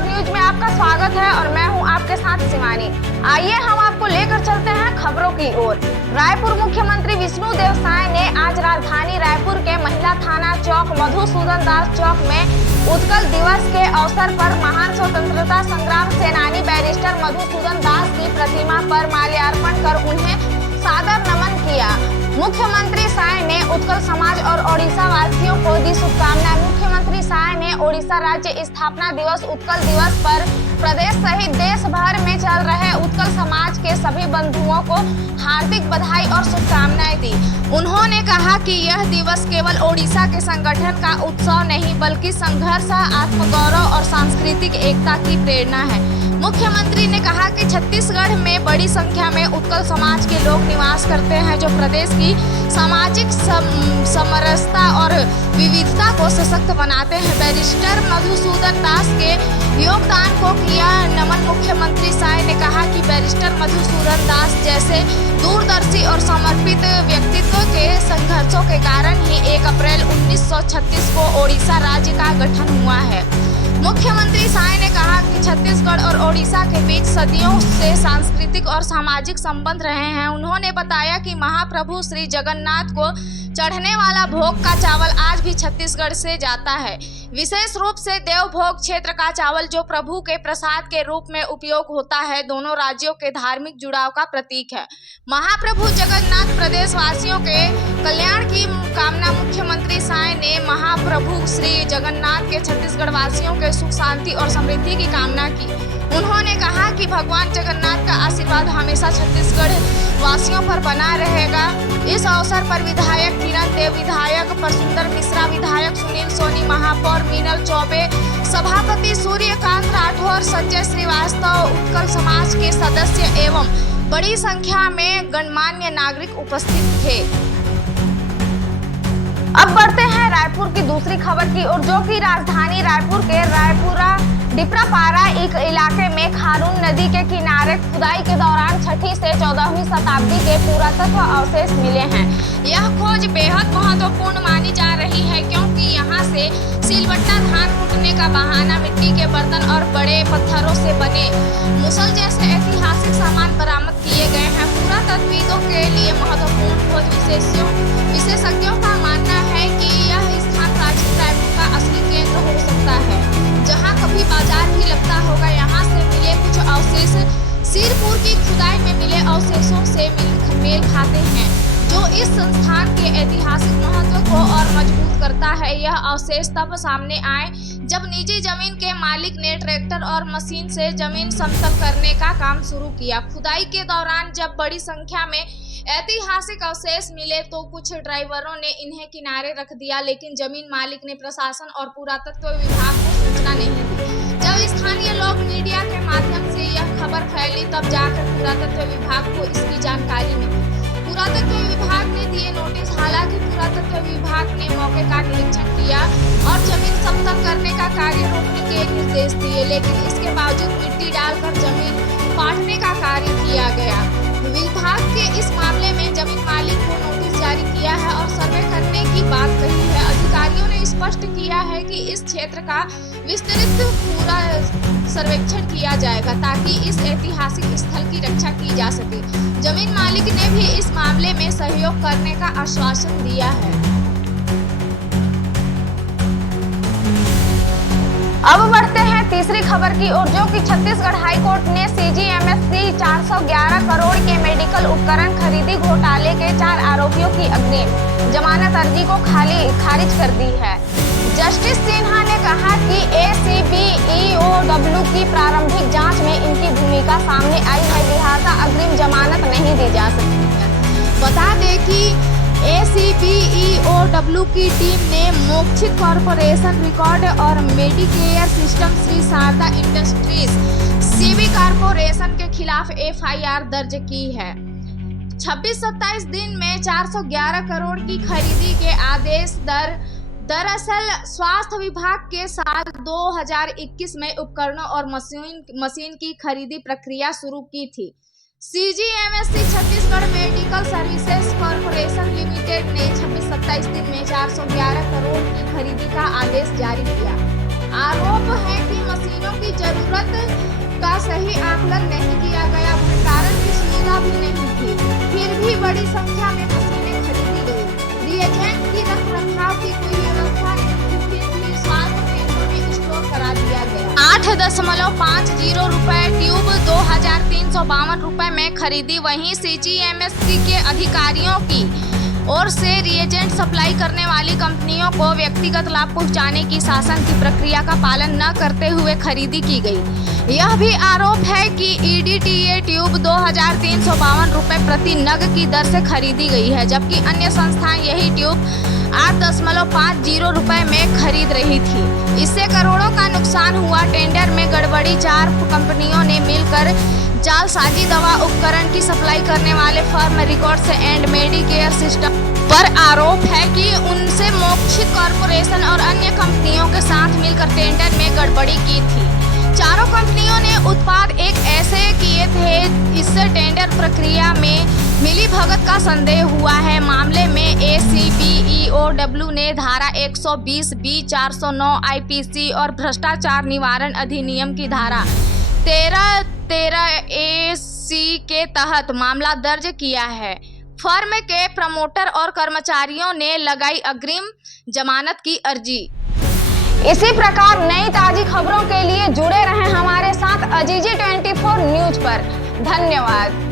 Raipur news में आपका स्वागत है और मैं हूं आपके साथ शिवानी। आइए हम आपको लेकर चलते हैं खबरों की ओर। रायपुर मुख्यमंत्री विष्णुदेव साय ने आज राजधानी रायपुर के महिला थाना चौक मधुसूदन दास चौक में उत्कल दिवस के अवसर पर महान स्वतंत्रता संग्राम सेनानी बैरिस्टर मधुसूदन दास की प्रतिमा पर माल्यार्पण कर उन्हें सादर नमन किया। मुख्यमंत्री साय ने उत्कल समाज और ओडिशा वासियों को दी शुभकामनाएं। मुख्यमंत्री साय ने ओडिशा राज्य स्थापना दिवस उत्कल दिवस पर प्रदेश सहित देश भर में चल रहे उत्कल समाज के सभी बंधुओं को हार्दिक बधाई और शुभकामनाएं दी। उन्होंने कहा कि यह दिवस केवल ओडिशा के संगठन का उत्सव नहीं बल्कि संघर्ष, आत्मगौरव और सांस्कृतिक एकता की प्रेरणा है। मुख्यमंत्री ने कहा कि छत्तीसगढ़ में बड़ी संख्या में उत्कल समाज के लोग निवास करते हैं जो प्रदेश की सामाजिक समरसता और विविधता को सशक्त बनाते हैं। बैरिस्टर मधुसूदन दास के योगदान को किया नमन। मुख्यमंत्री साय ने कहा कि बैरिस्टर मधुसूदन दास जैसे दूरदर्शी और समर्पित व्यक्तित्व के संघर्षों के कारण ही 1 अप्रैल 1936 को ओडिशा राज्य का गठन हुआ है। मुख्यमंत्री साय ने कहा कि छत्तीसगढ़ और ओडिशा के बीच सदियों से सांस्कृतिक और सामाजिक संबंध रहे हैं। उन्होंने बताया कि महाप्रभु श्री जगन्नाथ को चढ़ने वाला भोग का चावल आज भी छत्तीसगढ़ से जाता है। विशेष रूप से देवभोग क्षेत्र का चावल जो प्रभु के प्रसाद के रूप में उपयोग होता है, दोनों राज्यों के धार्मिक जुड़ाव का प्रतीक है। महाप्रभु जगन्नाथ प्रदेशवासियों के कल्याण की कामना मुख्यमंत्री साय ने महाप्रभु श्री जगन्नाथ के छत्तीसगढ़ वासियों के सुख, शांति और समृद्धि की कामना की। उन्होंने कहा कि भगवान जगन्नाथ का आशीर्वाद हमेशा छत्तीसगढ़ वासियों पर बना रहेगा। इस अवसर पर विधायक किरण देव, विधायक परसुंदर मिश्रा, विधायक सुनील सोनी, महापौर मीनल चौबे, सभापति सूर्यकांत राठौर, संजय श्रीवास्तव, उत्कल समाज के सदस्य एवं बड़ी संख्या में गणमान्य नागरिक उपस्थित थे। अब बढ़ते हैं रायपुर की दूसरी खबर की ओर, जो कि राजधानी रायपुर के रायपुरा डिपरापारा एक इलाके में खारून नदी के किनारे खुदाई के दौरान 6वीं से 14वीं शताब्दी के पुरातत्व अवशेष मिले हैं। यह खोज बेहद महत्वपूर्ण मानी जा रही है क्योंकि यहाँ से सिलबट्टा, धान कूटने का बहाना, मिट्टी के बर्तन और बड़े पत्थरों से बने मुसल जैसे ऐतिहासिक सामान बरामद किए गए हैं। पुरातत्वविदों के लिए महत्वपूर्ण खोज विशेषज्ञों का मानना है कि यह स्थान प्राचीन रायपुर का असली केंद्र हो सकता है, जहां कभी बाजार भी लगता होगा। यहाँ से मिले कुछ अवशेष सिरपुर की खुदाई में मिले अवशेषों से मेल खाते हैं, जो इस संस्थान के ऐतिहासिक महत्व को और मजबूत करता है। यह अवशेष तब सामने आए जब निजी जमीन के मालिक ने ट्रैक्टर और मशीन से जमीन समतल करने का काम शुरू किया। खुदाई के दौरान जब बड़ी संख्या में ऐतिहासिक अवशेष मिले तो कुछ ड्राइवरों ने इन्हें किनारे रख दिया, लेकिन जमीन मालिक ने प्रशासन और पुरातत्व विभाग को सूचना नहीं दी। जब स्थानीय लोग मीडिया के माध्यम से यह खबर फैली तब जाकर पुरातत्व विभाग को इसकी जानकारी मिली। पुरातत्व विभाग ने दिए नोटिस। हालांकि पुरातत्व विभाग ने मौके का निरीक्षण किया और जमीन समतल करने का कार्य रोकने के निर्देश दिए, लेकिन इसके बावजूद मिट्टी डालकर जमीन पाटने का कार्य किया गया। विभाग के इस मामले में जमीन मालिक को नोटिस जारी किया है और सर्वे करने की बात कही है। अधिकारियों ने स्पष्ट किया है कि इस क्षेत्र का विस्तृत पूरा सर्वेक्षण किया जाएगा ताकि इस ऐतिहासिक स्थल की रक्षा की जा सके। जमीन मालिक ने भी इस मामले में सहयोग करने का आश्वासन दिया है। अब बढ़ते हैं तीसरी खबर की ओर, जो कि छत्तीसगढ़ हाई कोर्ट ने CGMSC 411 करोड़ के मेडिकल उपकरण खरीदी घोटाले के 4 आरोपियों की अग्रिम जमानत अर्जी को खारिज कर दी है। जस्टिस सिन्हा ने कहा कि ACB EOW की प्रारंभिक जांच में इनकी भूमिका सामने आई है, लिहाजा अग्रिम जमानत नहीं दी जा सकती। बता दें कि ACB EOW की टीम ने मोक्षित कॉर्पोरेशन रिकॉर्ड और medicare system Shri Sharda industries CB corporation के खिलाफ FIR दर्ज की है। 26-27 दिन में 411 करोड़ की खरीदी के आदेश दरअसल स्वास्थ्य विभाग के साल 2021 में उपकरणों और मशीन की खरीदी प्रक्रिया शुरू की थी। CGMSC Chhattisgarh medical services corporation limited ने 26-27 दिन में 411 करोड़ की खरीदी का आदेश जारी किया। आरोप है कि मशीनों की जरूरत का सही आकलन नहीं किया गया, भंडारण की सुविधा भी नहीं थी, फिर भी बड़ी संख्या में मशीनें खरीदी गई। रिएजेंट की रखरखाव की कोई व्यवस्था नहीं थी, फिर भी स्वास्थ्य केंद्रों में स्टोर करा दिया गया। 8.50 रुपए ट्यूब 2352 रुपए में खरीदी। वहीं सीजीएमएससी के अधिकारियों की और से रिएजेंट सप्लाई करने वाली कंपनियों को व्यक्तिगत लाभ पहुंचाने की शासन की प्रक्रिया का पालन न करते हुए खरीदी की गई। यह भी आरोप है कि ईडीटीए ट्यूब 2352 रुपए प्रति नग की दर से खरीदी गई है, जबकि अन्य संस्थाएं यही ट्यूब 8.50 रुपए में खरीद रही थी। इससे करोड़ों का नुकसान हुआ। टेंडर में गड़बड़ी। 4 कंपनियों ने मिलकर जालसाजी दवा उपकरण की सप्लाई करने वाले firm records and Medicare system पर आरोप है कि उनसे मोक्षित कॉरपोरेशन और अन्य कंपनियों के साथ मिलकर टेंडर में गड़बड़ी की थी। चारों कंपनियों ने उत्पाद एक ऐसे किए थे, इससे टेंडर प्रक्रिया में मिलीभगत का संदेह हुआ है। मामले में ACBEOW ने धारा 120B 409 IPC और भ्रष्टाचार निवारण अधिनियम की धारा 13 AC के तहत मामला दर्ज किया है। फर्म के प्रमोटर और कर्मचारियों ने लगाई अग्रिम जमानत की अर्जी। इसी प्रकार नई ताजी खबरों के लिए जुड़े रहें हमारे साथ अजीजी 24 न्यूज पर। धन्यवाद।